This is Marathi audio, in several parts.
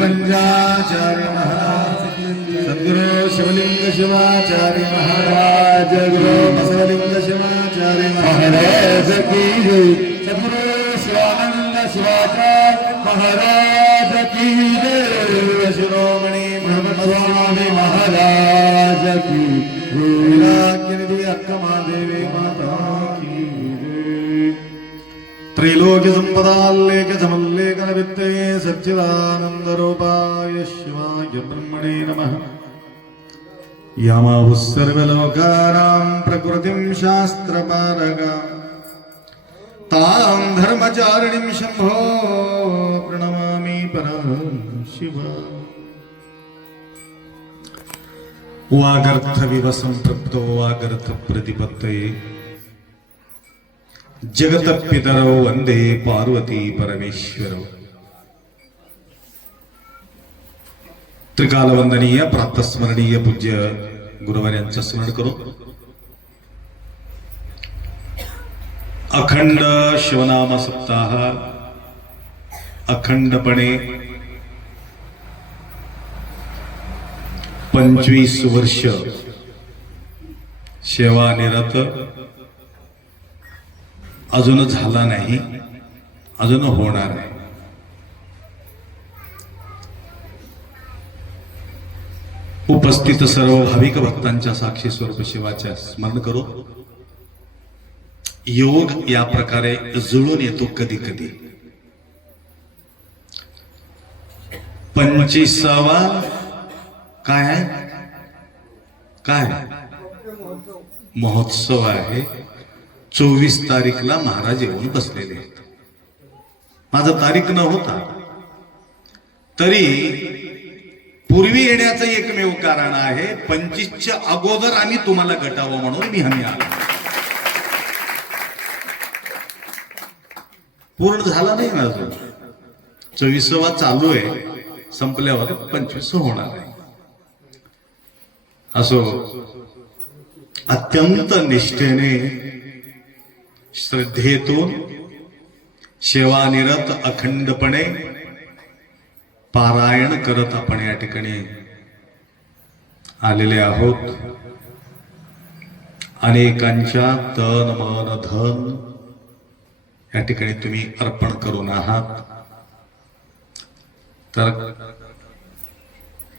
पंचाचार्य महाराज सद्गुरु शिवलिंग शिवाचार्य महाराज गुरु बसवलिंग शिवाचार्य महाराज की जय। सद्गुरु शिवानंद शिवाचार्य महाराज की जय। शिरोमणि ब्रह्मस्वामी महाराज की जय। अक्का महादेवी माता की जय। त्रैलोक्य संपदाल्लेख समल्लेख वित्तये सच्चिदानंद रूपाय शिवाय ब्रह्मणे नमः। यामाहुः सर्वलोकानां प्रकृतिं शास्त्रपारगां तां धर्मचारिणीं शम्भो प्रणमामि परमशिवा। वागर्थविव संपृक्तो वागर्थ प्रतिपत्तये जगतपितरौ वंदे पार्वती परमेश्वरौ। त्रिकालवंदनीय प्रातस्मरणीय पूज्य गुरुवर्यांचं स्मरण करू। अखंड शिवनाम सप्ताह अखंडपणे 25 वर्ष सेवानिरत अजून झाला नाही, अजून होणार नाही। उपस्थित सर्व भाविक भक्तांच्या साक्षी स्वरूप शिवाच्या स्मरण करू। योग या प्रकारे जुळून येतो कधी कधी। 25वा काय आहे? काय महोत्सव आहे। 24 तारीखला महाराज येऊन बसलेले आहेत। माझा तारीख न होता तरी पूर्वी येण्याचं एकमेव कारण आहे 25च्या अगोदर आम्ही तुम्हाला गटावं म्हणून मी आम्ही आलो। पूर्ण झाला नाही ना अजून. 24वा चालू आहे, संपल्यावर 25 होणार आहे. असो, अत्यंत निष्ठेने श्रद्धेतून सेवानिरत अखंडपणे पारायण करत आपण या ठिकाणी आलेले आहोत. अनेकांच्या तन मन धन या ठिकाणी तुम्ही अर्पण करून आहात. तर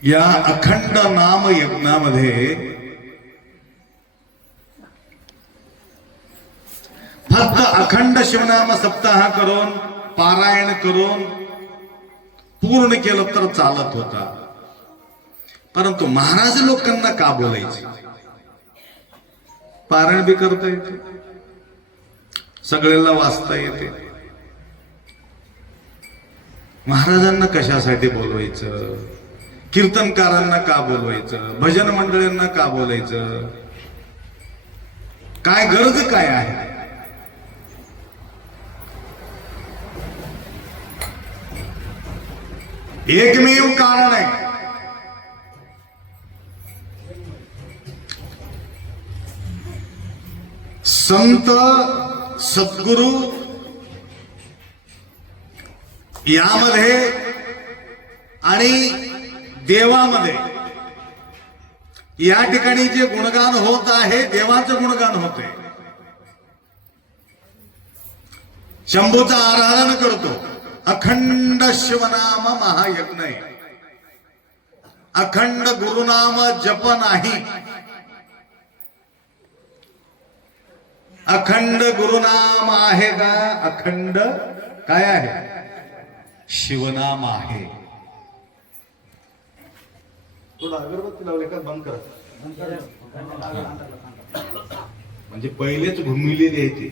या अखंड नाम यज्ञामध्ये फक्त अखंड शिवनाम सप्ताह करून पारायण करून पूर्ण केलं तर चालत होता. परंतु महाराज लोकांना का बोलायचे? पारायण बी करता येते, सगळ्यांना वाचता येते. महाराजांना कशासाठी बोलवायचं? कीर्तनकारांना का बोलवायचं? भजन मंडळींना का बोलायचं? काय गरज काय आहे? एकमेव कारण आहे. संत सद्गुरु यामध्ये आणि देवामध्ये या ठिकाणी जे गुणगान होत आहे, देवाचं गुणगान होते. शंभूचं आराधन करतो. अखंड शिवनाम महायज्ञ आहे. अखंड गुरुनाम जप नाही. अखंड गुरुनाम आहे का? अखंड काय आहे? शिवनाम आहे. थोडा अगरबत्ती लावले का? बंद करा. म्हणजे पहिलेच घुमिली द्यायची.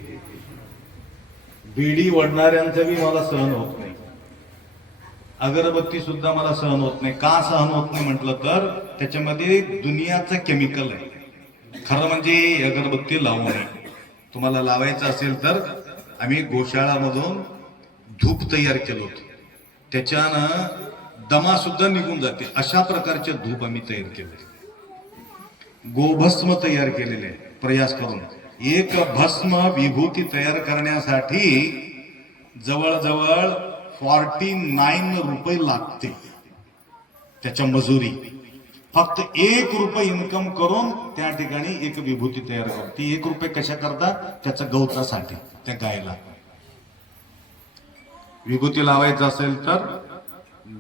बीडी वडणाऱ्यांचं बी मला सहन होत नाही. अगरबत्ती सुद्धा मला सहन होत नाही. का सहन होत नाही म्हटलं तर त्याच्यामध्ये दुनियाचं केमिकल आहे. खरं म्हणजे अगरबत्ती लावू नये. तुम्हाला लावायचं असेल तर आम्ही गोशाळामधून धूप तयार केलं होतं. त्याच्यानं दमा सुद्धा निघून जाते. अशा प्रकारचे धूप आम्ही तयार केले. गोभस्म तयार केलेले आहे प्रयास करून. एक भस्म विभूती तयार करण्यासाठी जवळजवळ 49 रुपये लागते. त्याच्या मजुरी. फक्त 1 रुपये इन्कम करून त्या ठिकाणी एक विभूती तयार करते. 1 रुपये कशा करता? त्याच्या गवतासाठी, त्या गायला. विभूती लावायचं असेल तर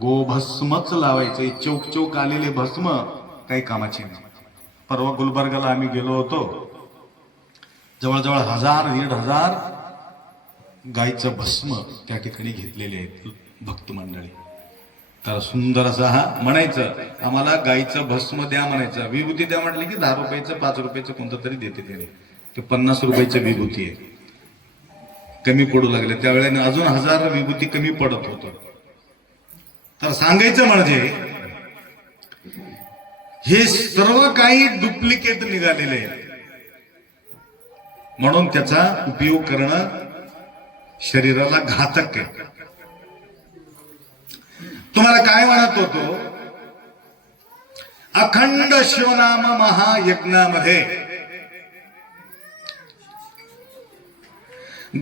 गोभस्मच लावायचं. चौक चौक आलेले भस्म काही कामाचे नाही. परवा गुलबर्गाला आम्ही गेलो होतो. जवळजवळ 1000-1500 गायचं भस्म त्या ठिकाणी घेतलेले आहेत भक्त मंडळी. तर सुंदर असा हा म्हणायचं, आम्हाला गायचं भस्म द्या म्हणायचं. विभूती द्या म्हटलं की 10 रुपयाचं 5 रुपयाचं कोणतं तरी देते त्याने. ते 50 रुपयाचं विभूती आहे. कमी पडू लागले त्यावेळेने अजून 1000 विभूती कमी पडत होतं. तर सांगायचं म्हणजे हे सर्व काही डुप्लिकेट निघालेले आहे. म्हणून त्याचा उपयोग करणं शरीराला घातक आहे. तुम्हाला काय म्हणत होतो? अखंड शिवनाम महायज्ञामध्ये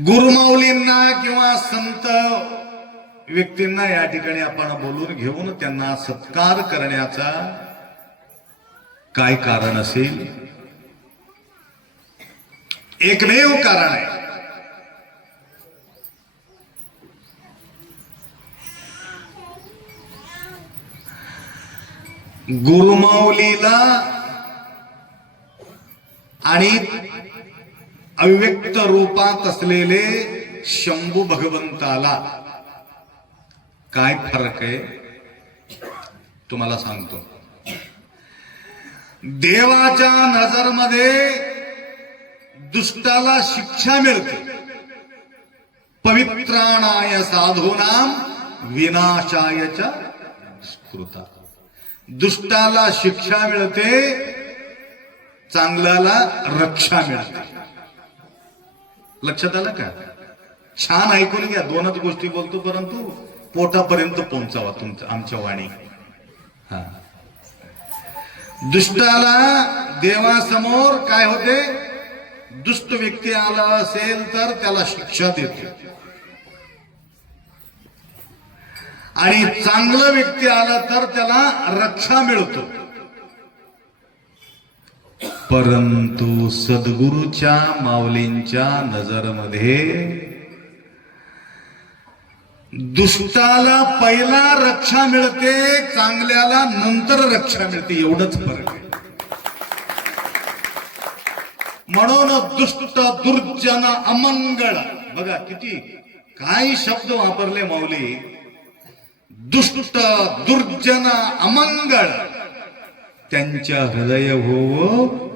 गुरुमाऊलींना किंवा संत व्यक्तींना या ठिकाणी आपण बोलून घेऊन त्यांना सत्कार करण्याचा काय कारण असेल? एकमेव कारण आहे. गुरुमाऊलीला आणि अव्यक्त रूपात असलेले शंभू भगवंताला काय फरक आहे तुम्हाला सांगतो. देवाच्या नजरमध्ये दुष्टाला शिक्षा मिळते. पवित्राणाय साधूनाम विनाशायच्या दुष्कृता. दुष्टाला शिक्षा मिळते, चांगल्याला रक्षा मिळते. लक्षात आलं का? छान ऐकून घ्या, दोनच गोष्टी बोलतो परंतु पोटापर्यंत पोहोचावा तुमचं आमच्या वाणी. हा, दुष्टाला देवासमोर काय होते, दुष्ट व्यक्ती आला असेल तर त्याला शिक्षा देते, आणि चांगला व्यक्ती आला तर त्याला रक्षा मिळतो. परंतु सद्गुरूच्या माऊलींच्या नजरमध्ये दुष्टाला पहिला रक्षा मिळते, चांगल्याला नंतर रक्षा मिळते, एवढंच फरक आहे. म्हणून दुष्ट दुर्जन अमंगळ, बघा किती काही शब्द वापरले माऊली. दुष्ट दुर्जन अमंगळ त्यांच्या हृदय हो.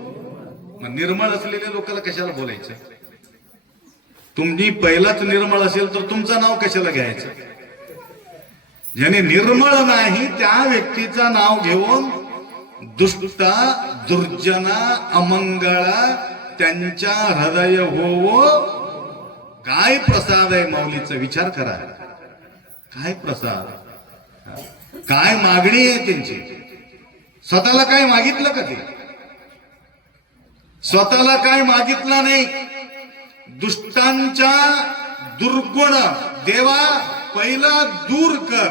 निर्मळ असलेल्या लोकांना कशाला बोलायचं? तुम्ही पहिलाच निर्मळ असेल तर तुमचं नाव कशाला घ्यायचं? ज्याने निर्मळ नाही त्या व्यक्तीचं नाव घेऊन दुष्टा दुर्जना अमंगळा त्यांच्या हृदय हो. काय प्रसाद आहे माऊलीचा, विचार करा. काय प्रसाद, काय मागणी आहे त्यांची. स्वतःला काय मागितलं का? ते स्वतःला काय मागितलं नाही. दुष्टांच्या दुर्गुण देवा पहिला दूर कर,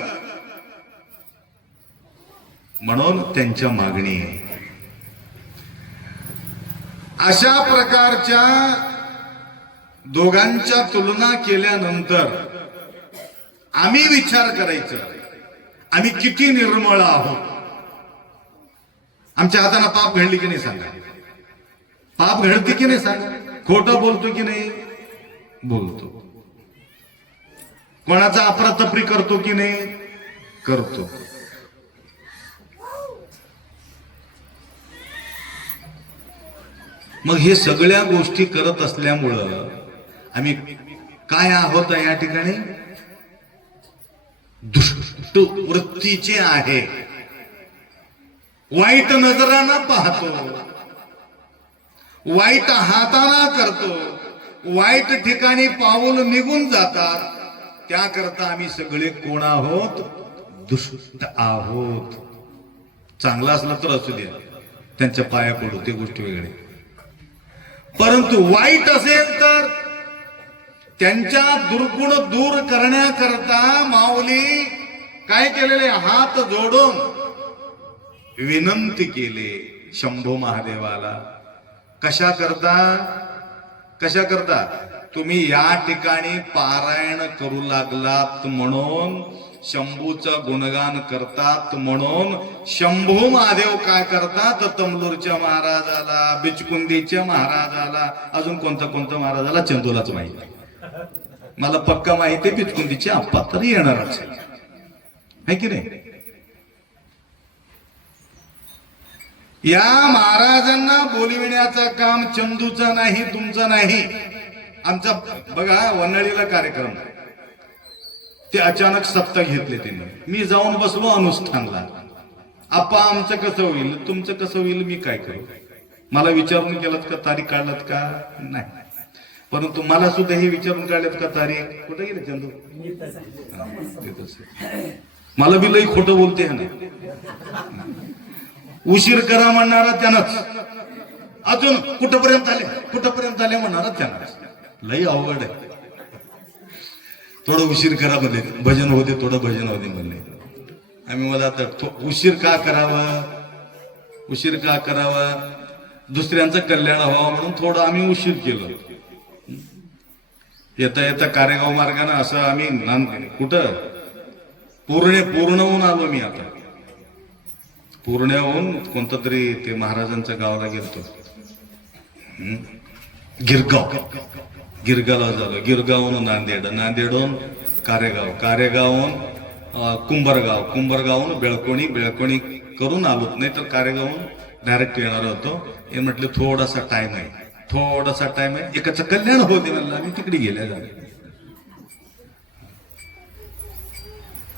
म्हणून त्यांच्या मागणी आहे. अशा प्रकारच्या दोघांच्या तुलना केल्यानंतर आम्ही विचार करायचं, आम्ही किती निर्मळ आहोत. आमच्या हाताने पाप घडली की नाही सांगा? पाप घडते की नाही सांगा? खोटं बोलतो की नाही? बोलतो. कोणाचा अफरातफरी करतो की नाही? करतो. मग हे सगळ्या गोष्टी करत असल्यामुळं आम्ही काय आहोत या ठिकाणी? दुष्ट वृत्तीचे आहे. वाईट नजरानं पाहतो, वाईट हाताना करतो, वाईट ठिकाणी पाऊल निघून जातात. त्याकरता आम्ही सगळे कोण आहोत? दुष्ट आहोत. चांगला असला तर असू द्या, त्यांच्या पाया पडू, ते गोष्ट वेगळी. परंतु वाईट असेल तर त्यांच्या दुर्गुण दूर करण्याकरता माऊली काय केलेले? हात जोडून विनंती केले शंभो महादेवाला. कशा करता? कशा करता? तुम्ही या ठिकाणी पारायण करू लागलात म्हणून, शंभूचं गुणगान करतात म्हणून शंभू महादेव काय करतात? तमलूरच्या महाराजाला, बिचकुंदीच्या महाराजाला, अजून कोणता कोणता महाराजाला, चंदूलाच माहिती. मला पक्का माहिती आहे बिचकुंदीचे आप्पा तरी येणारच आहे की नाही? या महाराजांना बोलविण्याचं काम चंदूचं नाही, तुमचं नाही. आमचा बघा वन्हाळीला कार्यक्रम, ते अचानक सप्ताह घेतले त्यांनी. मी जाऊन बसलो अनुष्ठानला. आप्पा आमचं कसं होईल, तुमचं कसं होईल, मी काय करू? मला विचारून केलं का तारीख काढलात का? नाही. परंतु मला सुद्धा हे विचारून काढल्यात का तारीख? कुठे गेले चंदू? मला बी लई खोटं बोलते ना. उशीर करा म्हणणारा त्यानंच, अजून कुठपर्यंत आले, कुठपर्यंत आले म्हणणारा त्यानंच. लई अवघड आहे. थोडं उशीर करा म्हणले, भजन होते, थोडं भजन होते म्हणले. आम्ही मला तर उशीर का करावा, उशीर का करावा? दुसऱ्यांचं कल्याण व्हावं म्हणून थोडं आम्ही उशीर केलं. येता येता कारेगाव मार्गाने असं आम्ही कुठं पूर्ण होऊन आलो. मी आता पूर्ण्याहून कोणतं तरी ते महाराजांच्या गावाला गेलतो, गिरगावला झालो. गिरगावहून नांदेड, नांदेडहून कारेगाव, कारेगावहून कुंभरगावहून बेळकोणी, बेळकोणी करून आलो. नाही तर कारेगावहून डायरेक्ट येणार होतो. हे म्हटलं थोडासा टाइम आहे, थोडासा टाइम आहे, एकाचं कल्याण होते म्हणलं. आम्ही तिकडे गेल्या झाले.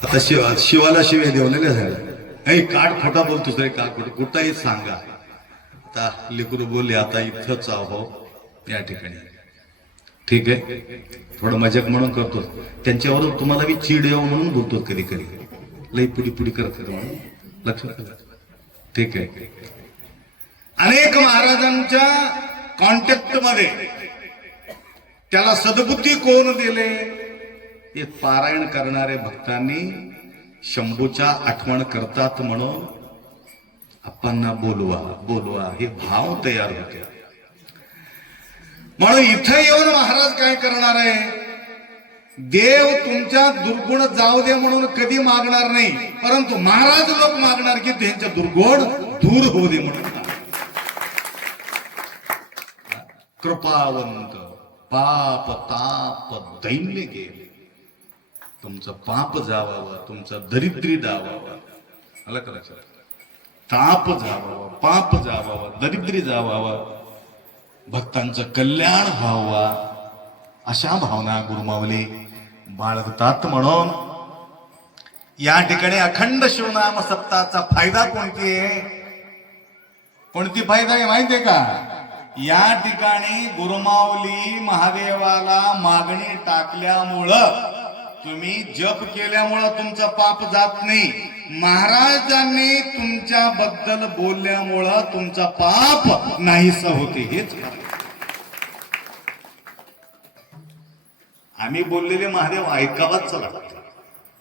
आता शिवाला शिव्या देवलेल्या झाल्या. काही काढ खोटा बोलतोस रे, का कुठंही सांगा. आता लेकरू बोलले, आता इथंच आहो या ठिकाणी. ठीक आहे, थोडं मजाक म्हणून करतो, त्यांच्यावर तुम्हाला मी चीड यावं म्हणून बोलतो कधी कधी, लई पुढी पुढी करत म्हणून, लक्षात आलं? ठीक आहे. अनेक महाराजांच्या कॉन्टॅक्ट मध्ये त्याला सद्बुद्धी कोण दिले? हे पारायण करणारे भक्तांनी शंभूच्या आठवण करतात म्हणून आपणना बोलवा बोलवा हे भाव तयार होते. म्हणून इथे येऊन महाराज काय करणार आहे? देव तुमच्या दुर्गुण जाऊ दे म्हणून कधी मागणार नाही, परंतु महाराज लोक मागणार की त्यांच्या दुर्गुण दूर होऊ दे म्हणून. कृपावंत पाप ताप दैन्य गेले, तुमचं पाप जावावं, तुमचं दरिद्री जावावं. आलं का लक्षात? ताप जावावं, पाप जावावं, दरिद्री जावावं, भक्तांचं कल्याण व्हावं, अशा भावना गुरुमाऊली बाळगतात. म्हणून या ठिकाणी अखंड शिवनाम सप्ताहाचा फायदा कोणती आहे? कोणती फायदा आहे माहितीये का? या ठिकाणी गुरुमाऊली महादेवाला मागणी टाकल्यामुळं, तुम्ही जप केल्यामुळं तुमचं पाप जात नाही, महाराजांनी तुमच्याबद्दल बोलल्यामुळं तुमचा पाप नाहीसा होते. हेच आम्ही बोललेले महादेव ऐकावाच लागतात.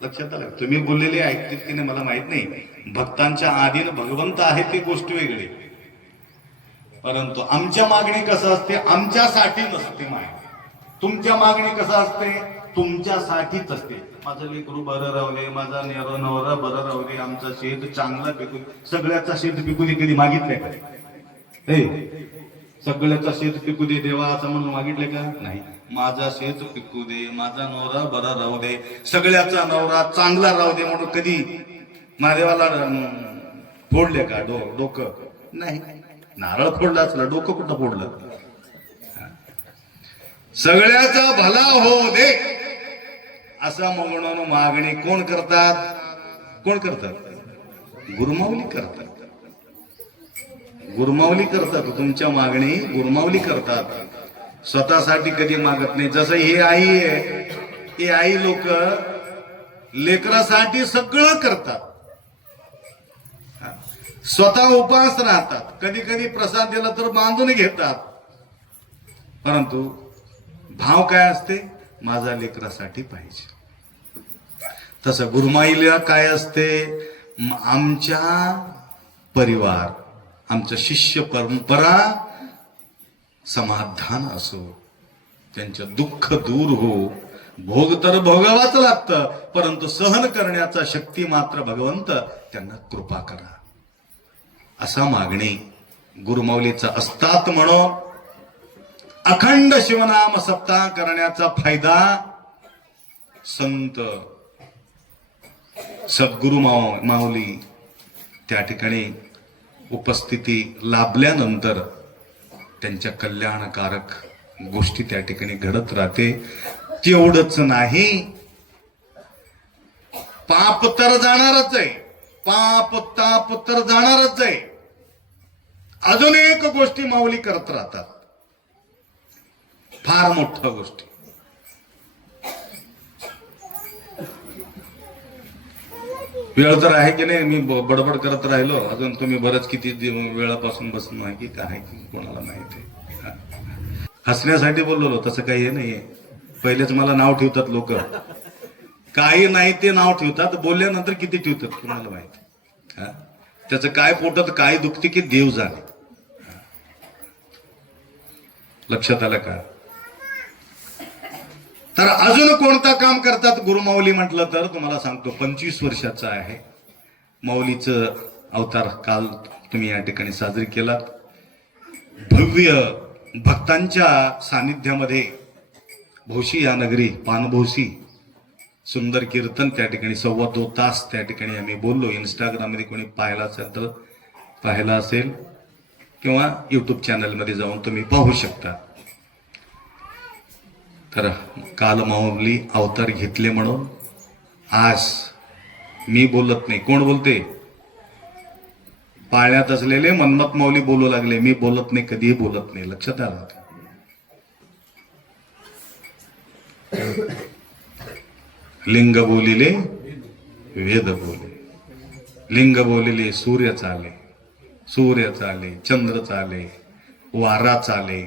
लक्षात आलं? तुम्ही बोललेले ऐकतील की नाही मला माहित नाही, भक्तांच्या आधीन भगवंत आहे ती गोष्ट वेगळी, परंतु आमच्या मागणी कसं असते? आमच्यासाठी नसते मागणी. तुमच्या मागणी कसं असते? तुमच्यासाठीच असते. माझं लेकरू बरं राहले, माझा नवरा बरं राहले, आमचा शेत चांगला पिकू, सगळ्याचा शेत पिकू दे कधी मागितलंय का? सगळ्याचा शेत पिकू दे देवा असं म्हणून मागितलंय का? नाही. माझा शेत पिकू दे, माझा नवरा बरा राहू दे, सगळ्याचा नवरा चांगला राहू दे म्हणून कधी महादेवाला फोडले का डोकं? नाही. नारळ फोडला असला, डोकं कुठं फोडलं? सगळ्याचा भला हो दे असं म्हणून मागणी कोण करतात? कोण करतात? गुरुमाऊली करतात. गुरुमाऊली करतात. तुमच्या मागणी गुरुमाऊली करतात, स्वतःसाठी कधी मागत नाही. जसं हे आई आहे, हे आई लोक लेकरासाठी सगळं करतात, स्वतः उपास राहतात, कधी कधी प्रसाद दिला तर बांधून घेतात, परंतु भाव काय असते? माझा लेकरासाठी पाहिजे. तसं गुरुमाईला काय असते? आमच्या परिवार, आमचं शिष्य परंपरा समाधान असो, त्यांचं दुःख दूर हो. भोग तर भोगावाच लागतं, परंतु सहन करण्याचा शक्ती मात्र भगवंत त्यांना कृपा करा, असा मागणी गुरुमाऊलीचा असतात. म्हणून अखंड शिवनाम सप्ताह करण्याचा फायदा संत सद्गुरु माऊली त्या ठिकाणी उपस्थिती लाभल्यानंतर त्यांच्या कल्याणकारक गोष्टी त्या ठिकाणी घडत राहते. तेवढंच नाही, पाप तर जाणारच आहे, पाप ताप तर जाणारच आहे, अजून एक गोष्टी माऊली करत राहतात, फार मोठ्या गोष्टी. वेळ तर आहे की नाही? मी बडबड करत राहिलो, अजून तुम्ही बरंच किती वेळापासून बसून आहे की काय की कोणाला माहिती. हसण्यासाठी बोललो, तसं काही हे नाहीये. पहिलेच मला नाव ठेवतात लोक, काही नाही ते नाव ठेवतात, बोलल्यानंतर किती ठेवतात कोणाला माहिती. त्याचं काय पोटात काय दुखते की देव जाणे. लक्षात आलं का? तर अजून कोणतं काम करतात गुरुमाऊली म्हटलं तर तुम्हाला सांगतो. 25 वर्षाचा आहे माऊलीचं अवतार काल तुम्ही या ठिकाणी साजरी केला. भव्य भक्तांच्या सानिध्यामध्ये भोशी या नगरी, पानभोशी, सुंदर कीर्तन त्या ठिकाणी 2.25 तास त्या ठिकाणी आम्ही बोललो. इंस्टाग्राम मध्ये कोणी पाहिला असेल तर पाहिला असेल, किंवा युट्यूब चॅनलमध्ये जाऊन तुम्ही पाहू शकता. तर काल माऊली अवतार घेतले म्हणून आज मी बोलत नाही. कोण बोलते? पाळण्यात असलेले मन्मथ माऊली बोलू लागले, मी बोलत नाही, कधीही बोलत नाही. लक्षात आलं? लिंग बोलिले वेद बोले, लिंग बोलिले सूर्य चाले, सूर्य चाले, चंद्र चाले, वारा चाले,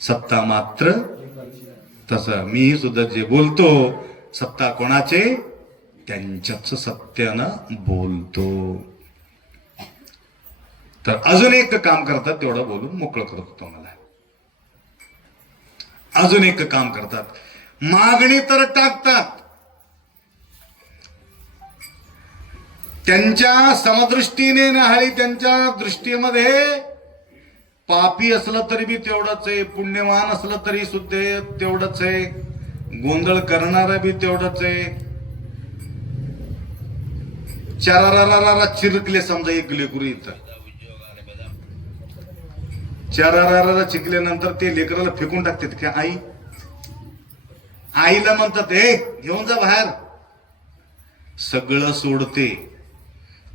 सत्ता मात्र तसं मी सुद्धा जे बोलतो सत्ता कोणाचे, त्यांच्याच सत्यानं बोलतो. तर अजून एक काम करतात, तेवढं बोलून मोकळं करतो तुम्हाला. अजून एक काम करतात, मागणी तर टाकतात. त्यांच्या समदृष्टीने नाहळी त्यांच्या दृष्टीमध्ये पापी असलं तरी बी तेवढंच आहे, पुण्यवान असलं तरी सुद्धा तेवढंच आहे, गोंधळ करणारा बी तेवढंच आहे. चारारारा चिरकले समजा एक लेकरू इथं, चारारारा चिकल्यानंतर ते लेकराला फेकून टाकतात की आई, आईला म्हणतात हे घेऊन जा बाहेर, सगळं सोडते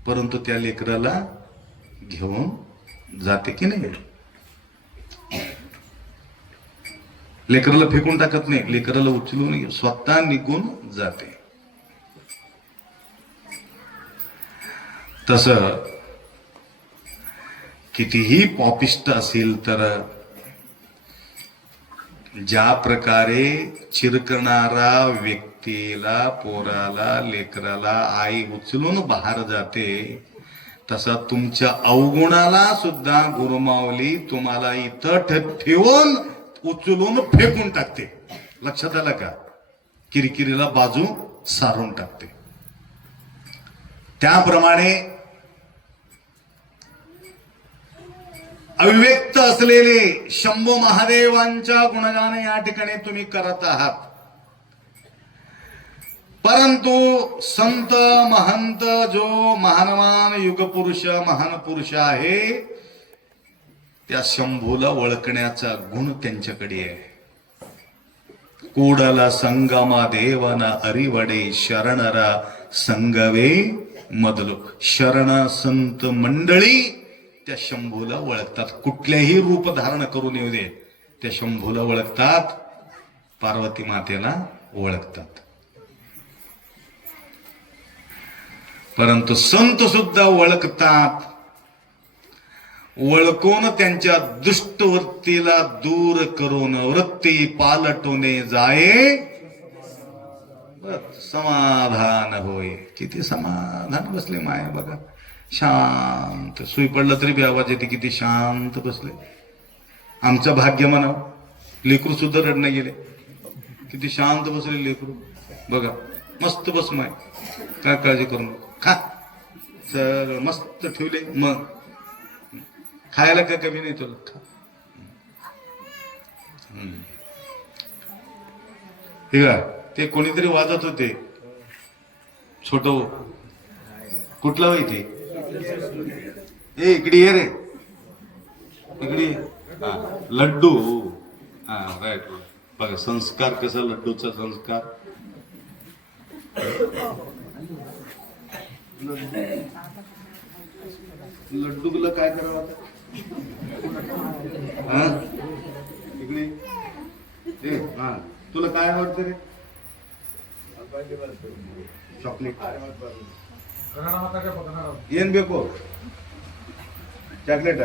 परंतु त्या लेकराला घेऊन जाते की नाही. लेकराला फेकून टाकत नाही, लेकराला उचलून स्वतः निघून जाते. तस कितीही पॉपिस्ट असेल तर ज्या प्रकारे चिरकणारा व्यक्तीला, पोराला, लेकराला आई उचलून बाहेर जाते, तसा तुमच्या अवगुणाला सुद्धा गुरुमावली तुम्हाला इथं ठेवून उचलून फेकून टाकते. लक्षात आलं का? किरकिरीला बाजू सारून टाकते. त्याप्रमाणे अव्यक्त असलेले शंभू महादेवांच्या गुणगान या ठिकाणी तुम्ही करत आहात. परंतु संत महंत जो महानवान युगपुरुष, महान पुरुष आहे, त्या शंभूला ओळखण्याचा गुण त्यांच्याकडे आहे. कूडला संगमा देवना अरिवडे शरणरा संगवे मदलो. शरण संत मंडळी त्या शंभूला ओळखतात. कुठल्याही रूप धारण करून येऊ दे, त्या शंभूला ओळखतात, पार्वती मातेला ओळखतात. परंतु संत सुद्धा ओळखतात. ओळखून त्यांच्या दुष्ट वृत्तीला दूर करून वृत्ती पालटूने जाये समाधान होय. किती समाधान बसले माया बघा, शांत. सुई पडलं तरी बी आवाज येते, किती शांत बसले. आमचं भाग्य म्हणावं, लेकरू सुद्धा रडणं गेले, किती शांत बसले लेकरू बघा. मस्त बस माय, काय काळजी करू नको, खा सर, मस्त ठेवले. मग खायला काय कमी नाही तुला, खा. ठीक आहे. ते कोणीतरी वाजत होते, छोट, कुठला माहिती, ए इकडे ये रे, इकडे. हा लड्डू, हा राईट. बघा संस्कार कसा, लड्डूचा संस्कार. लड्डूला काय करावं आता, हा इकडे. ए हा तुला काय आवडतं रे? चॉकलेट ಏನ್ ಬೇಕು? ಚಾಕ್ಲೇಟ್.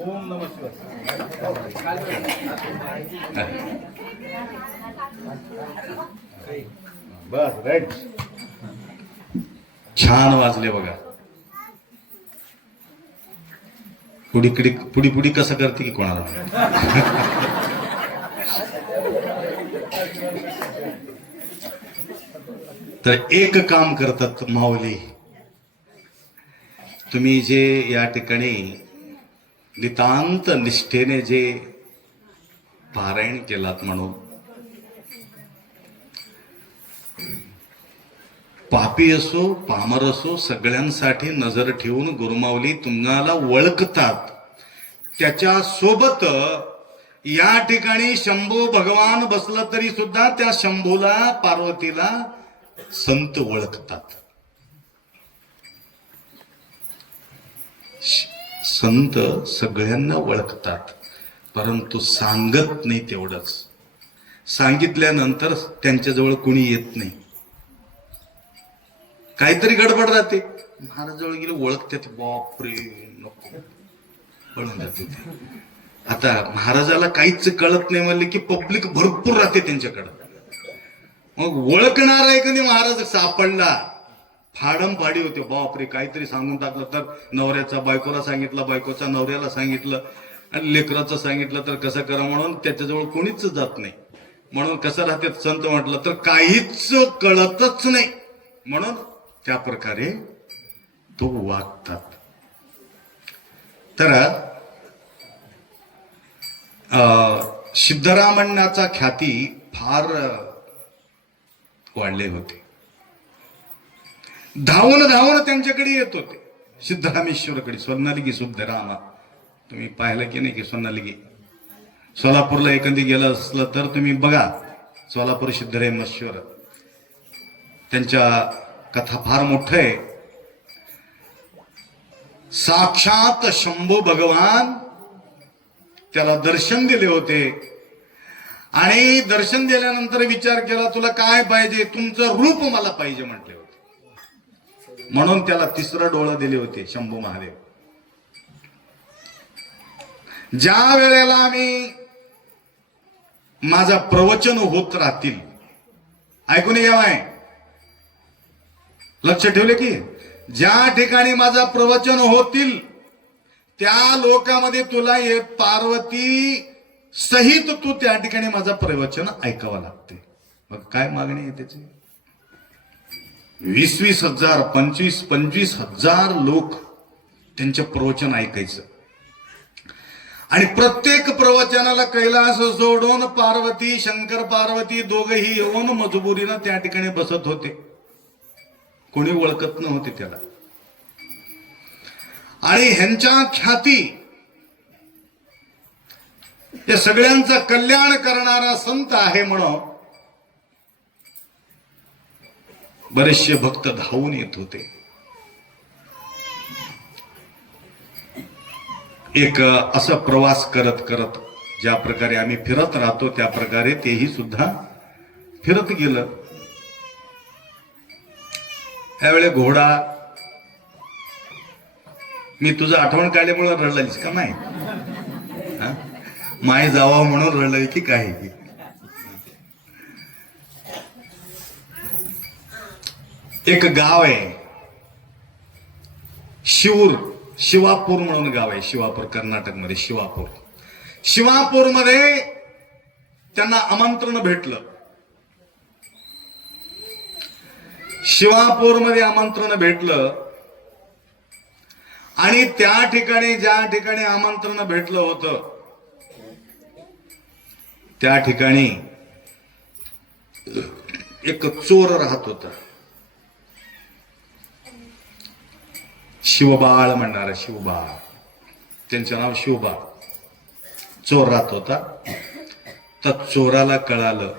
ಓಂ ನಮಃ ಶಿವಾಯ. बस राईट. छान वाजले बघा. पुडी पुडी कसं करते की कोणाला. तर एक काम करतात माऊली, तुम्ही जे या ठिकाणी नितांत निष्ठेने जे पारायण केलात, म्हणून पापी असो पामर असो सगळ्यांसाठी नजर ठेवून गुरुमाऊली तुम्हाला ओळखतात. त्याच्या सोबत या ठिकाणी शंभू भगवान बसला तरी सुद्धा त्या शंभूला, पार्वतीला संत ओळखतात. संत सगळ्यांना ओळखतात, परंतु सांगत नाही. तेवढंच सांगितल्यानंतर त्यांच्याजवळ कुणी येत नाही. काहीतरी गडबड राहते. महाराजजवळ गेले, ओळखतात, बापरे नको, पळून जाते. आता महाराजाला काहीच कळत नाही म्हणले की पब्लिक भरपूर राहते त्यांच्याकडं. मग ओळखणार आहे कधी महाराज सापडला, फाडम फाडी होते. बापरे, काहीतरी सांगून टाकलं तर नवऱ्याचा बायकोला सांगितलं, बायकोचा नवऱ्याला सांगितलं, आणि लेकराचं सांगितलं तर कसं करा, म्हणून त्याच्याजवळ कोणीच जात नाही. म्हणून कसं राहते संत म्हटलं तर काहीच कळतच नाही, म्हणून त्या प्रकारे तो वागतात. तर सिद्धरामण्णाचा ख्याती फार वाढले होते. धावून धावून त्यांच्याकडे येत होते सिद्धरामेश्वरकडे. स्वर्णालिगी सिद्धरामा तुम्ही पाहिलं की नाही की स्वर्णालिगी सोलापूरला एखादी गेलं असलं तर तुम्ही बघा. सोलापूर सिद्धरामेश्वर त्यांच्या कथा फार मोठं आहे. साक्षात शंभू भगवान त्याला दर्शन दिले होते, आणि दर्शन दिल्यानंतर विचार केला, तुला काय पाहिजे, तुमचं रूप मला पाहिजे म्हटले होते. म्हणून त्याला तिसरं डोळं दिले होते शंभू महादेव. ज्या वेळेला आम्ही माझा प्रवचन होत राहतील, ऐकून घ्यावाय, लक्ष ठेवले की ज्या ठिकाणी माझा प्रवचन होतील त्या लोकांमध्ये तुला येत पार्वती सहित तू त्या ठिकाणी माझा प्रवचन ऐकावं लागते. मग काय मागणी आहे त्याची? 20,000 25,000 लोक त्यांचे प्रवचन ऐकायचं, आणि प्रत्येक प्रवचनाला कैलास सोडून पार्वती, शंकर पार्वती दोघही येऊन मजबुरीनं त्या ठिकाणी बसत होते. कोणी ओळखत नव्हते त्याला. आणि ह्यांच्या ख्याती या सगळ्यांचं कल्याण करणारा संत आहे म्हणून बरेचसे भक्त धावून येत होते. एक असा प्रवास करत करत ज्या प्रकारे आम्ही फिरत राहतो त्या प्रकारे तेही सुद्धा फिरत गेलं. त्यावेळे घोडा, मी तुझं आठवण काढल्यामुळे रडलायस का? नाही, माय जावा म्हणून रडलंय की काय? एक गाव आहे शिवापूर म्हणून गाव आहे. शिवापूर कर्नाटक मध्ये शिवापूर. शिवापूर मध्ये त्यांना आमंत्रण भेटलं. शिवापूर मध्ये आमंत्रण भेटलं, आणि त्या ठिकाणी ज्या ठिकाणी आमंत्रण भेटलं होतं त्या ठिकाणी एक चोर राहत होता. शिवबाळ म्हणणार, शिवबाळ, त्यांचं नाव शिवबाळ. चोर राहत होता. तर चोराला कळालं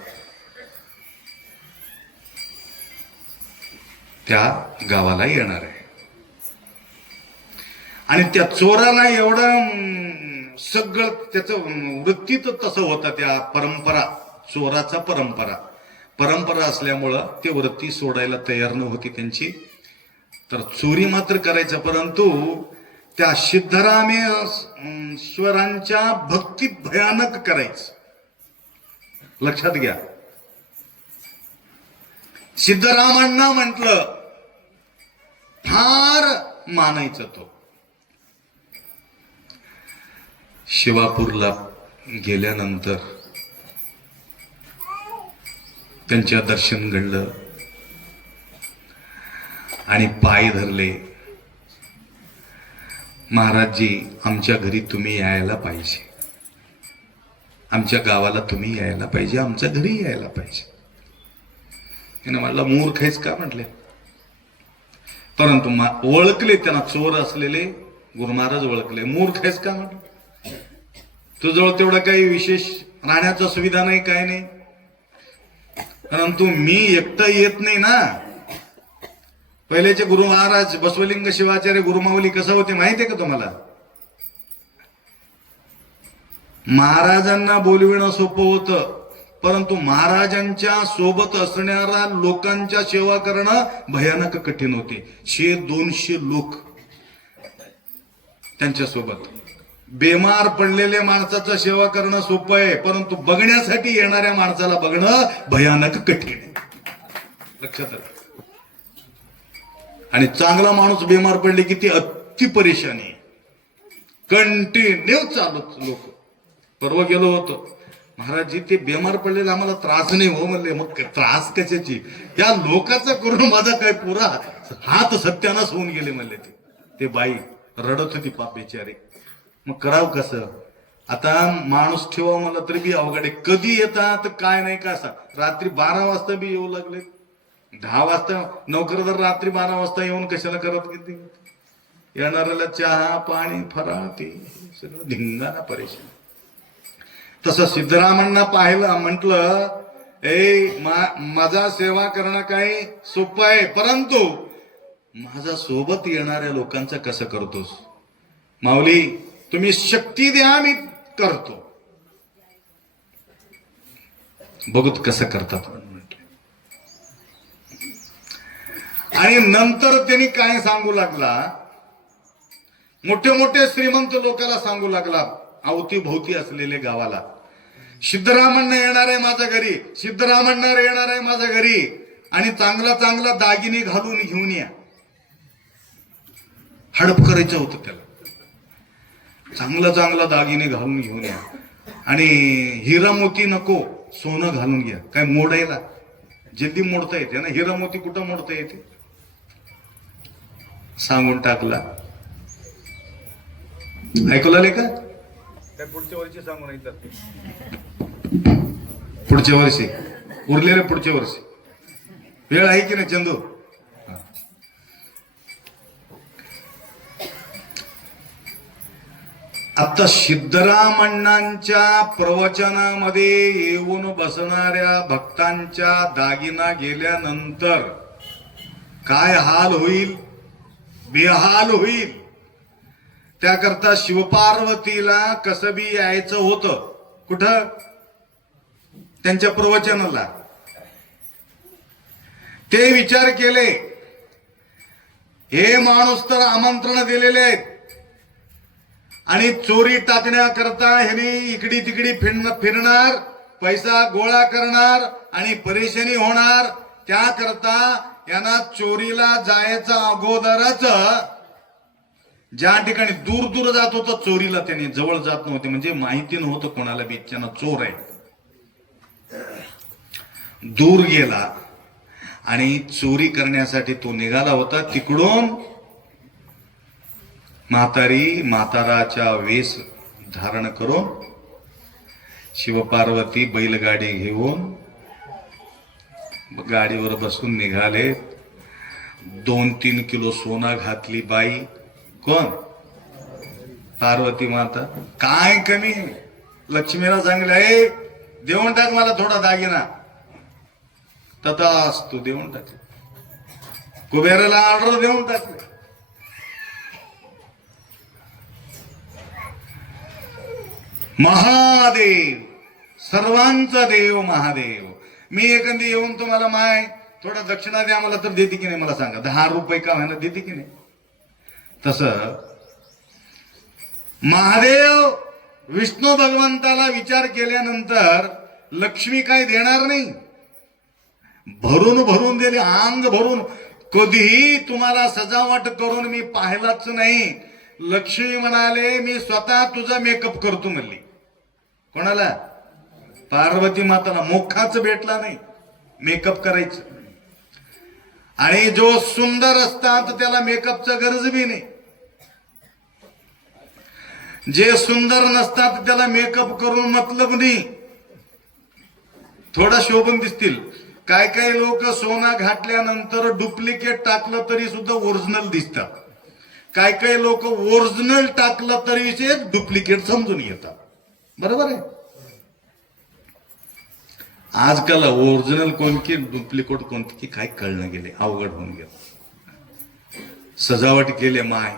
त्या गावाला येणार आहे, आणि त्या चोराला एवढं सगळं त्याचं वृत्ती तर तसं होतं. त्या परंपरा, चोराचा परंपरा असल्यामुळं ते वृत्ती सोडायला तयार नव्हती त्यांची. तर चोरी मात्र करायचं, परंतु त्या सिद्धरामेश्वरांच्या भक्ती भयानक करायचं. लक्षात घ्या, सिद्धरामांना म्हटलं फार मानायचं. तो शिवापूरला गेल्यानंतर त्यांच्या दर्शन घडलं आणि पाय धरले. महाराजजी, आमच्या घरी तुम्ही यायला पाहिजे, आमच्या गावाला तुम्ही यायला पाहिजे, आमच्या घरी यायला पाहिजे. त्यानं मला मूर्ख आहेस का म्हटले, परंतु ओळखले त्यांना, चोर असलेले गुरु महाराज ओळखले. मूर्ख आहेस का म्हटलं, तुझ्याजवळ तेवढा काही विशेष राहण्याचा सुविधा नाही, काय नाही, परंतु मी एकटा येत नाही ना, पहिलेचे गुरु महाराज बसवलिंग शिवाचार्य गुरुमाऊली कसं होते माहितीये का तुम्हाला? महाराजांना बोलविणं सोपं होतं, परंतु महाराजांच्या सोबत असणाऱ्या लोकांच्या सेवा करणं भयानक कठीण होते. 100-200 लोक त्यांच्या सोबत. बेमार पडलेल्या माणसाचं सेवा करणं सोपं आहे, परंतु बघण्यासाठी येणाऱ्या माणसाला बघणं भयानक कठीण आहे. लक्षात आलं? आणि चांगला माणूस बेमार पडले की ती अति परेशानी, कंटिन्यू चालत. लोक परवा गेलो होतो, महाराजजी ते बेमार पडलेले आम्हाला त्रास नाही हो म्हणले. मग त्रास कशाची, या लोकांचा करून माझा काय पुरा हात सत्यानाश होऊन गेले म्हणले. ते बाई रडत होती पाप बिचारी. मग करावं कसं? आता माणूस ठेवा मला तरी बी अवघड आहे. कधी येतात काय नाही का असा. रात्री 12 वाजता बी येऊ लागले, 10 वाजता. नोकरदार रात्री 12 वाजता येऊन कशाला करत किती? येणाऱ्याला चहा पाणी फराळ ते सगळं धिंगाणा परेशान. तसं सिद्धरामांना पाहिलं, म्हटलं माझा सेवा करणं काही सोपं आहे, परंतु माझा सोबत येणाऱ्या लोकांचं कसं करतोस? माऊली तुम्ही शक्ती द्या, मी करतो. बघत कसं करतात. आणि नंतर त्यांनी काय सांगू लागला, मोठे मोठे श्रीमंत लोकांना सांगू लागला, अवतीभोवती असलेले गावाला, सिद्धरामांना येणार आहे माझ्या घरी, सिद्धरामांना येणार आहे माझ्या घरी, आणि चांगला चांगला दागिने घालून घेऊन या. हडप करायचं होतं त्याला. चांगला चांगला दागिने घालून घेऊन या, आणि हिरा मोती नको, सोनं घालून घ्या. काय मोडायला जल्दी मोडता येते ना, हिरा मोती कुठं मोडता येते? सांगून टाकला. ऐकू आले का? काय पुढच्या वर्षी सांगू नाही तर पुढच्या वर्षी उरलेल्या पुढच्या वर्षी वेळ आहे की नाही चंदू? आता सिद्धरामण्णांच्या प्रवचनामध्ये येऊन बसणाऱ्या भक्तांच्या दागिना गेल्यानंतर काय हाल होईल? बेहाल होईल. त्याकरता शिवपार्वतीला कसं बी यायचं होतं. कुठं? त्यांच्या प्रवचनाला. ते विचार केले, हे माणूस तर आमंत्रण दिलेले आहेत, आणि चोरी टाकण्याकरता ह्याने इकडी तिकडी फिरणार, पैसा गोळा करणार आणि परेशानी होणार. त्याकरता यांना चोरीला जायचं अगोदरच ज्या ठिकाणी दूर दूर जात होतं चोरीला, त्याने जवळ जात नव्हते, म्हणजे माहिती नव्हतं कोणाला बी त्यांना चोर आहे. दूर गेला आणि चोरी करण्यासाठी तो निघाला होता. तिकडून म्हाताराच्या वेश धारण करून शिवपार्वती बैलगाडी घेऊन गाडीवर बसून निघाले. 2-3 किलो सोना घातली बाई. कोण? पार्वती माता. काय कमी? लक्ष्मीला सांगले, देऊन टाक मला थोडा दागिना. तथास्तु देऊन टाकले. कुबेराला ऑर्डर देऊन टाकले. महादेव, सर्वांचा देव महादेव, मी एखादी येऊन तुम्हाला माय थोडा दक्षिणा द्या मला तर देते की नाही? मला सांगा. 10 रुपये का व्हायला देते की नाही? तसं महादेव विष्णू भगवंताला विचार केल्यानंतर लक्ष्मी काय देणार नाही? भरून भरून दिले, अंग भरून. कधीही तुम्हाला सजावट करून मी पाहिलाच नाही. लक्ष्मी म्हणाले, मी स्वतः तुझा मेकअप करतो म्हणली. कोणाला? पार्वती माताला. मोखाच भेटला नाही मेकअप करायचं. आणि जो सुंदर असतात त्याला मेकअपचं गरज बी नाही. जे सुंदर नसतात त्याला मेकअप करून मतलब नाही. थोडा शोभून दिसतील. काय काय लोक सोना घातल्यानंतर डुप्लिकेट टाकलं तरी सुद्धा ओरिजिनल दिसतात. काय काय लोक ओरिजिनल टाकलं तरी डुप्लिकेट समजून येतात. बरोबर आहे? आजकाल ओरिजिनल कोणती डुप्लिकेट कोणती काय कळणं गेले, अवघड होऊन गेलं. सजावट केले माय.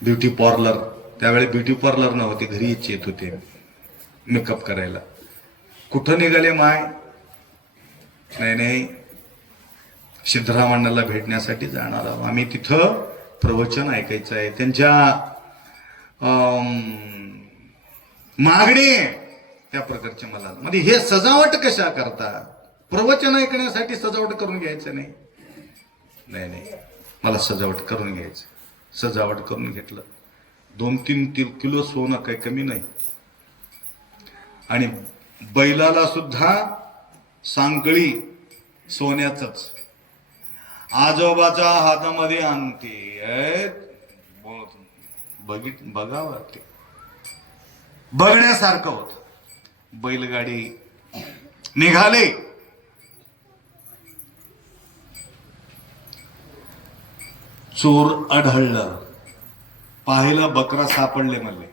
ब्युटी पार्लर, त्यावेळी ब्युटी पार्लर नव्हते, घरी येत होते मेकअप करायला. कुठं निघाले माय? नाही नाही, सिद्धरामांना भेटण्यासाठी जाणार आहोत आम्ही. तिथं प्रवचन ऐकायचं आहे, त्यांच्या मागणी त्या प्रकारचे मला. म्हणजे हे सजावट कशा करता? प्रवचन ऐकण्यासाठी सजावट करून घ्यायचं नाही. नाही नाही, मला सजावट करून घ्यायचं. सजावट करून घेतलं. 2-3 किलो सोनं काही कमी नाही. आणि बैलाला सुद्धा सांगळी सोन्याच. आजोबाच्या हातामध्ये अंगठी. बघावं ते बघण्यासारखं होत. बैलगाडी निघाले. चोर आढळलं. पाहिलं बकरा सापडले म्हणले.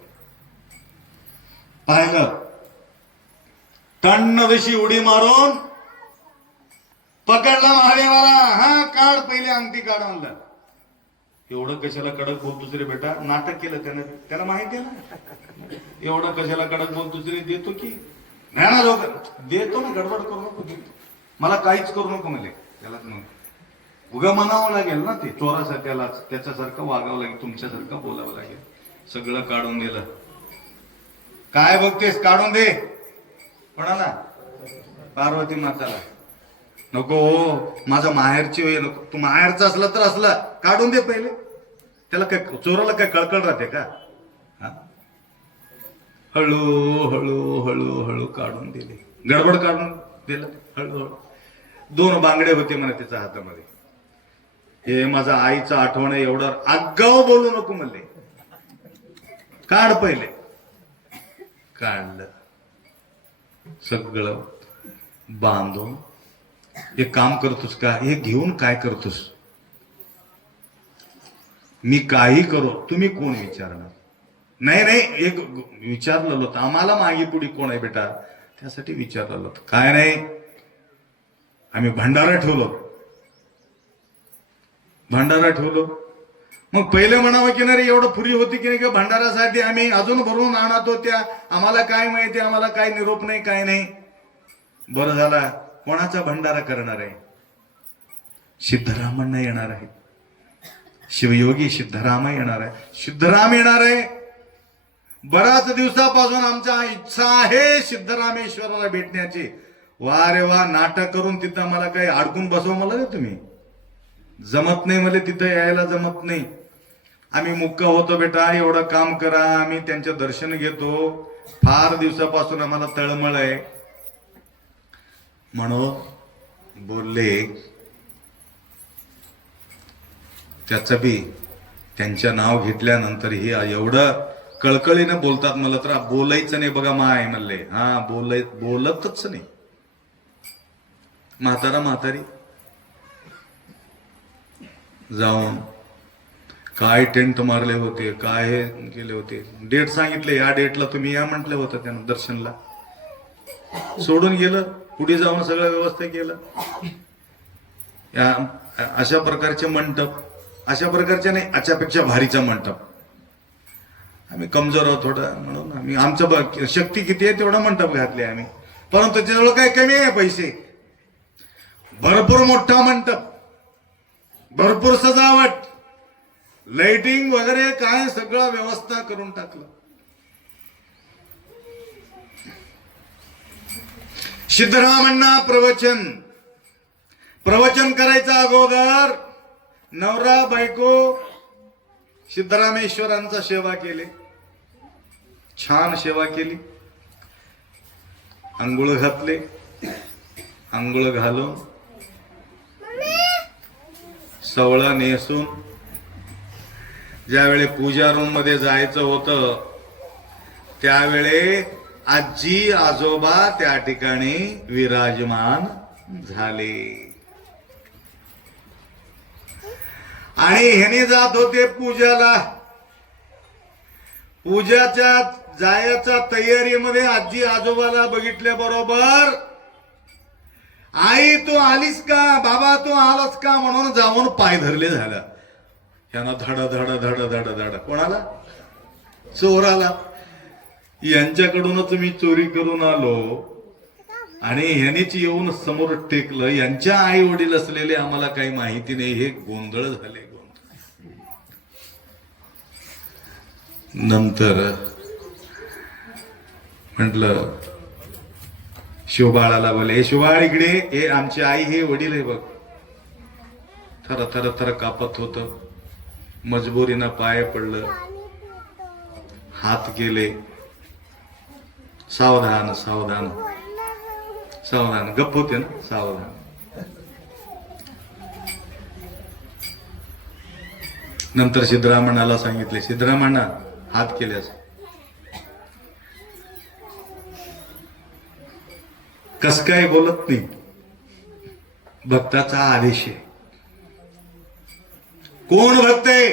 पाहिलं टन्न दिशी उडी मारून पकडला महादेवाला. हा काढ, पहिले अंगठी काढ म्हणलं. एवढं कशाला कडक बोलतोस रे बेटा? नाटक केलं त्यानं, त्याला माहिती आहे ना. एवढं कशाला कडक बोलतोस रे? देतो की नाही लोक देतो ना, गडबड करू नको, देतो. मला काहीच करू नको म्हणले. त्याला उगा म्हणावं लागेल ना, ते चोरासाठी त्याला त्याच्यासारखं वागावं लागेल, तुमच्यासारखं बोलावं लागेल. सगळं काढून दिलं. काय बघतेस? काढून दे. कोणाला? पार्वती माताला. नको माझा माहेरची वेळ नको. तू माहेरचा असला तर असला, काढून दे पहिले. त्याला काय, चोराला काय कळकळ राहते का? हळू हळू हळू हळू काढून दिले. गडबड काढून दिलं हळूहळू. 2 बांगडे होते म्हणा त्याच्या हातामध्ये. हे माझा आईचं आठवण आहे, एवढं आगाऊ बोलू नको म्हणले. काढ पहिले. काढलं. सगळं बांधून. हे काम करतोस का? हे घेऊन काय करतोस? मी काही करो, तुम्ही कोण विचारणार? नाही नाही, एक विचारलेलं होतं आम्हाला, मागे पुढे कोण आहे बेटा, त्यासाठी विचारलेलं होतं. काय नाही, आम्ही भंडारा ठेवलो. भंडारा ठेवलो. मग पहिले म्हणावं की नाही, एवढं पुरी होती की नाही का भंडारासाठी आम्ही अजून भरून आणत होत्या. आम्हाला काय माहिती, आम्हाला काय निरोप नाही, काय नाही. बरं झाला. कोणाचा भंडारा करणार आहे? सिद्धरामांना येणार आहे. शिवयोगी सिद्धराम येणार आहे. सिद्धराम येणार आहे. बराच दिवसापासून आमच्या इच्छा आहे सिद्धरामेश्वराला भेटण्याची. वा रे वा, नाटक करून तिथं मला काही अडकून बसव मला रे तुम्ही. जमत नाही मला तिथं यायला, जमत नाही. आम्ही मुक्का होतो बेटा, एवढं काम करा. आम्ही त्यांचं दर्शन घेतो. फार दिवसापासून आम्हाला तळमळ आहे म्हणून बोलले. त्याचं बी त्यांचं नाव घेतल्यानंतर हे एवढं कळकळीनं बोलतात. मला तर बोलायचं नाही बघा माय म्हणले. हा बोलतच नाही. म्हातारा म्हातारी जाऊन काय टेंट मारले होते, काय हे केले होते. डेट सांगितले, या डेटला तुम्ही या म्हटलं होतं त्यानं दर्शनला. सोडून गेलं. पुढे जाऊन सगळं व्यवस्था केलं. या अशा प्रकारचे मंडप, अशा प्रकारच्या नाही, याच्यापेक्षा भारीचा मंडप. आम्ही कमजोर आहोत थोडं म्हणून आम्ही, आमचं शक्ती किती आहे तेवढा मंडप घातले आम्ही. परंतु त्याच्याजवळ काय कमी आहे पैसे. भरपूर मोठा मंडप, भरपूर सजावट, लाइटिंग वगैरे काय सगळं व्यवस्था करून टाकलं. सिद्धरामांना प्रवचन करायचं अगोदर नवरा बायको सिद्धरामेश्वरांचा सेवा केली. छान सेवा केली. अंघोळ घातले. अंघोळ घालून सवळं नेसून ज्यावेळी पूजा रूम मध्ये जायचं होतं त्यावेळे आजी आजोबा त्या ठिकाणी विराजमान झाले. आणि ह्याने जात होते पूजाला. पूजाच्या जायच्या तयारीमध्ये आजी आजोबाला बघितल्याबरोबर आई तू आलीस का, बाबा तू आलास का म्हणून जाऊन पाय धरले झाला. यांना धड धड धड धड धड. कोणाला? चोराला. यांच्याकडूनच मी चोरी करून आलो आणि ह्यानीच येऊन समोर टेकलं. यांच्या आई वडील असलेले आम्हाला काही माहिती नाही. हे गोंधळ झाले. नंतर म्हटलं शिवबाळाला, बोले हे शिवबाळ इकडे, हे आमची आई, हे वडील आहे बघ. थर थर थर कापत होत. मजबुरीनं पाय पडलं, हात गेले. सावधान सावधान सावधान. गप्प होते ना, सावधान. नंतर सिद्धरामण्णाला सांगितले, सिद्धरामण्णा हात केल्यास. कस काय बोलत नाही. भक्ताचा आदेश आहे. कोण भक्त आहे?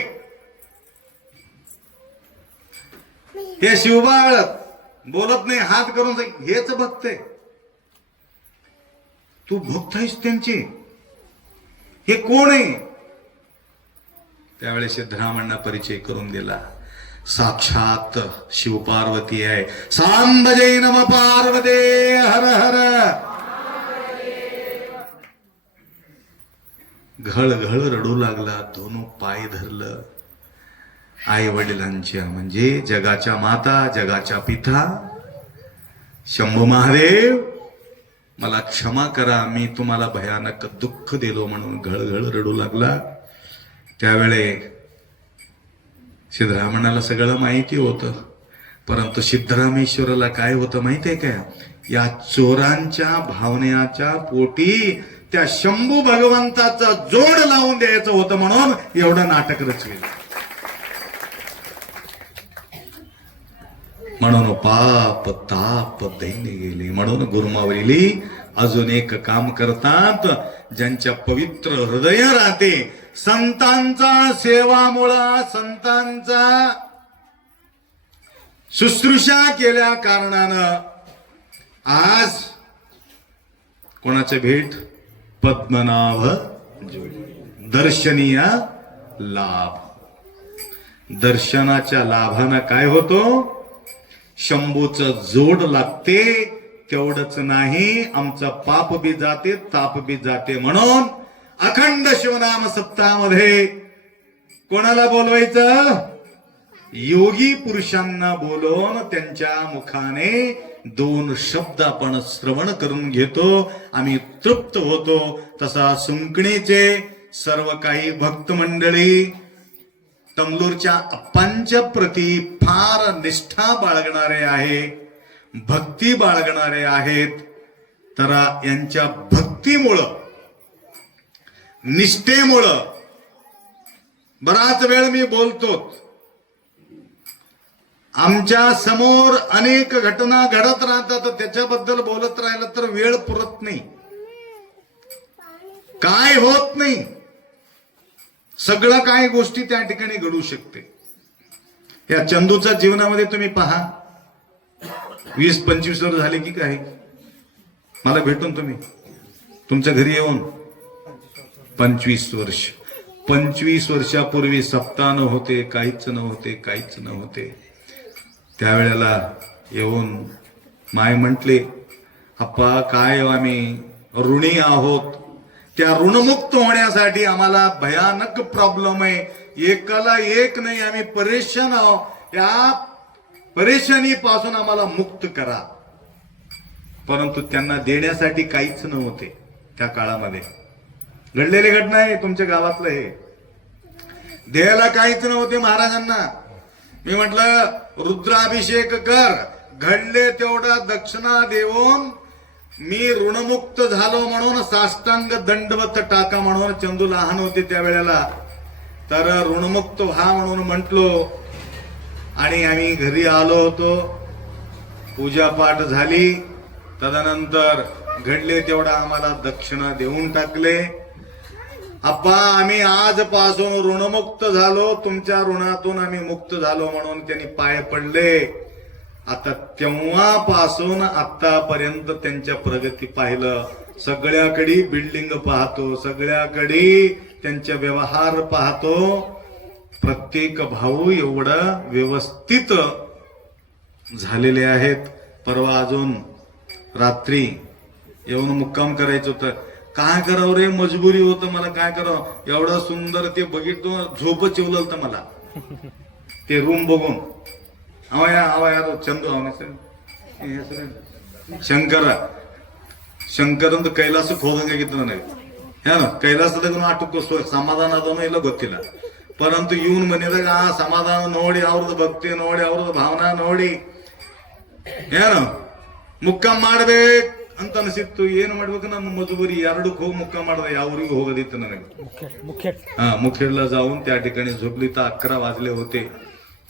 हे शिवबाळ बोलत नाही, हात करून हेच भक्त आहे. तू भक्त आहेस त्यांचे. हे कोण आहे? त्यावेळेस सिद्धरामांना परिचय करून दिला. साक्षात शिवपार्वती आहे. सांबजय नम पार्वते हर हर. घळ घळ रडू लागला. दोन पाय धरलं. आई वडिलांच्या, म्हणजे जगाच्या माता, जगाच्या पिता शंभू महादेव, मला क्षमा करा, मी तुम्हाला भयानक दुःख दिलो म्हणून घळघळ रडू लागला. त्यावेळे सिद्धरामण्णाला सगळं माहिती होतं, परंतु सिद्धरामेश्वराला काय होतं माहितीये का? या चोरांच्या भावनेच्या पोटी त्या शंभू भगवंताचा जोड लावून द्यायचं होतं म्हणून एवढं नाटक रचलेलं. म्हणून पाप ताप दैन्य गेले. म्हणून गुरुमावली अजून एक काम करतात. ज्यांच्या पवित्र हृदय राहते, संतांचा सेवामुळं, संतांचा शुश्रूषा केल्या कारणानं आज कोणाचे भेट? पद्मनाभ दर्शनीय लाभ. दर्शनाच्या लाभानं काय होतो? शंभूचं जोड लागते. तेवढंच नाही, आमचं पाप बी जाते, ताप बी जाते. म्हणून अखंड शिवनाम सप्ताहामध्ये कोणाला बोलवायचं? योगी पुरुषांना बोलवून त्यांच्या मुखाने 2 शब्द आपण श्रवण करून घेतो, आम्ही तृप्त होतो. तसा सुंकणीचे सर्व काही भक्त मंडळी तमलूरच्या अप्पांच्या प्रती फार निष्ठा बाळगणारे आहे, भक्ती बाळगणारे आहेत. तर यांच्या भक्तीमुळं, निष्ठेमुळं बराच वेळ मी बोलतो. आमच्या समोर अनेक घटना घडत राहतात, त्याच्याबद्दल बोलत राहिलं तर वेळ पुरत नाही, काय होत नाही. सगळं काही गोष्टी त्या ठिकाणी घडू शकते. या चंदूच्या जीवनामध्ये तुम्ही पहा, 20-25 वर्ष झाले की काय मला भेटून, तुम्ही तुमच्या घरी येऊन 25 वर्ष. 25 वर्षापूर्वी सप्ताह नव्हते, काहीच नव्हते, काहीच नव्हते. त्यावेळेला येऊन माय म्हटले, अप्पा काय आम्ही ऋणी आहोत, त्या ऋणमुक्त होण्यासाठी आम्हाला भयानक प्रॉब्लेम आहे, एकाला एक नाही, आम्ही परेशान आहोत, या परेशानीपासून आम्हाला मुक्त करा. परंतु त्यांना देण्यासाठी काहीच नव्हते. त्या काळामध्ये घडलेली घटना आहे तुमच्या गावातलं. हे द्यायला काहीच नव्हते महाराजांना. मी म्हटलं रुद्राभिषेक कर, घडले तेवढा दक्षिणा देऊन मी ऋणमुक्त झालो म्हणून साष्टांग दंडवत टाका म्हणून. चंदू लहान होते त्यावेळेला, तर ऋणमुक्त व्हा म्हणून म्हटलो आणि आम्ही घरी आलो होतो. पूजापाठ झाली, तदनंतर घडले तेवढा आम्हाला दक्षिणा देऊन टाकले. अप्पा आम्ही आजपासून ऋणमुक्त झालो, तुमच्या ऋणातून आम्ही मुक्त झालो म्हणून त्यांनी पाय पडले. आता तेव्हापासून आतापर्यंत त्यांच्या प्रगती पाहिलं सगळ्याकडे बिल्डिंग पाहतो, सगळ्याकडे त्यांच्या व्यवहार पाहतो. प्रत्येक भाऊ एवढं व्यवस्थित झालेले आहेत. परवा अजून रात्री येऊन मुक्काम करायचं होतं. काय करावं रे, मजबुरी होतं, मला काय करावं. एवढं सुंदर ते बघितलं, झोपच येऊ लागलं मला ते रूम बघून. आवा चंदू ಶಂಕರಂದು ಕೈಲಾಸ ಹೋದಂಗಾಗಿತ್ತು ನನಗೆ. ಏನು ಕೈಲಾಸದಾಗ ಆಟಕ್ಕೂ ಸಮಾಧಾನ ಅದನ್ನು ಇಲ್ಲ ಗೊತ್ತಿಲ್ಲ. ಪರಂತು ಇವನ್ ಮನೆದಾಗ ಆ ಸಮಾಧಾನ ನೋಡಿ, ಅವ್ರದ್ದು ಭಕ್ತಿ ನೋಡಿ, ಅವ್ರದ್ದು ಭಾವನಾ ನೋಡಿ ಏನು ಮುಕ್ಕಾಂ ಮಾಡ್ಬೇಕು ಅಂತ ಅನಿಸಿತ್ತು. ಏನ್ ಮಾಡ್ಬೇಕು, ನಮ್ಮ मजबुरी ಎರಡಕ್ಕೆ ಹೋಗಿ ಮುಕ್ಕಾಂ ಮಾಡಿದೆ. ಯಾವ ಊರಿಗೆ ಹೋಗೋದಿತ್ತು ನನಗೆ. मुखेडला जाऊन त्या ठिकाणी झोपली तर 11 वाजले होते.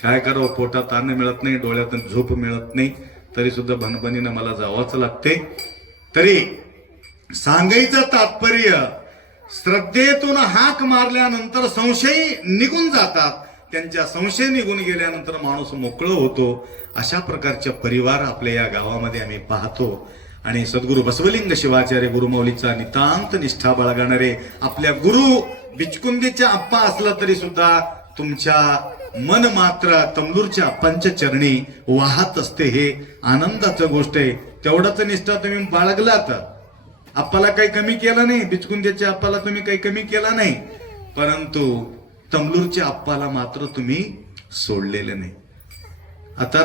काय करावं, पोटात अन्न मिळत नाही, डोळ्यातून झोप मिळत नाही, तरी सुद्धा भणभणीनं मला जावंच लागते. तरी सांगायचं तात्पर्य, श्रद्धेतून हाक मारल्यानंतर संशय निघून जातात. त्यांच्या संशय निघून गेल्यानंतर माणूस मोकळं होतो. अशा प्रकारचे परिवार आपल्या या गावामध्ये आम्ही पाहतो. आणि सद्गुरू बसवलिंग शिवाचार्य गुरुमौलीचा नितांत निष्ठा बाळगणारे आपल्या गुरु बिचकुंदीच्या आप्पा असला तरी सुद्धा तुमच्या मन मात्र तमलूरच्या आप्पांच्या चरणी वाहत असते. हे आनंदाचं गोष्ट आहे. तेवढाच निष्ठा तुम्ही बाळगलात. आप्पाला काही कमी केला नाही, बिचकुंदीच्या आप्पाला तुम्ही काही कमी केला नाही, परंतु तमलूरच्या आप्पाला मात्र तुम्ही सोडलेले नाही. आता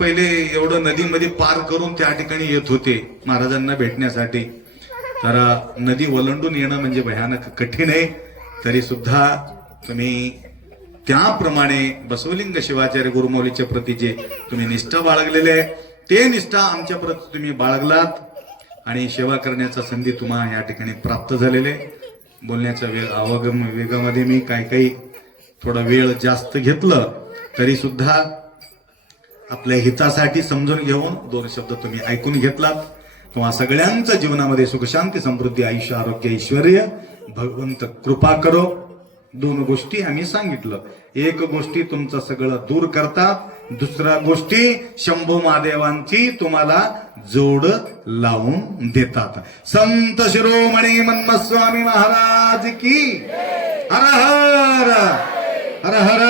पहिले एवढं नदीमध्ये पार करून त्या ठिकाणी येत होते महाराजांना भेटण्यासाठी. तर नदी ओलांडून येणं म्हणजे भयानक कठीण आहे. तरी सुद्धा तुम्ही त्याप्रमाणे बसवलिंग शिवाचार्य गुरुमौलीच्या प्रती जे तुम्ही निष्ठा बाळगलेले आहे, ते निष्ठा आमच्या प्रती तुम्ही बाळगलात. आणि सेवा करण्याचा संधी तुम्हाला या ठिकाणी प्राप्त झालेले. बोलण्याच्या वेगामध्ये मी काही थोडा वेळ जास्त घेतलं, तरी सुद्धा आपल्या हितासाठी समजून घेऊन 2 शब्द तुम्ही ऐकून घेतलात. किंवा सगळ्यांच्या जीवनामध्ये सुख शांती समृद्धी आयुष्य आरोग्य ऐश्वर्य भगवंत कृपा करो. 2 गोष्टी आम्ही सांगितलं. एक गोष्टी तुमचं सगळं दूर करतात, दुसरा गोष्टी शंभू महादेवांची तुम्हाला जोड लावून देतात. संत शिरोमणी मन्मस्वामी महाराज की हर हर हर हर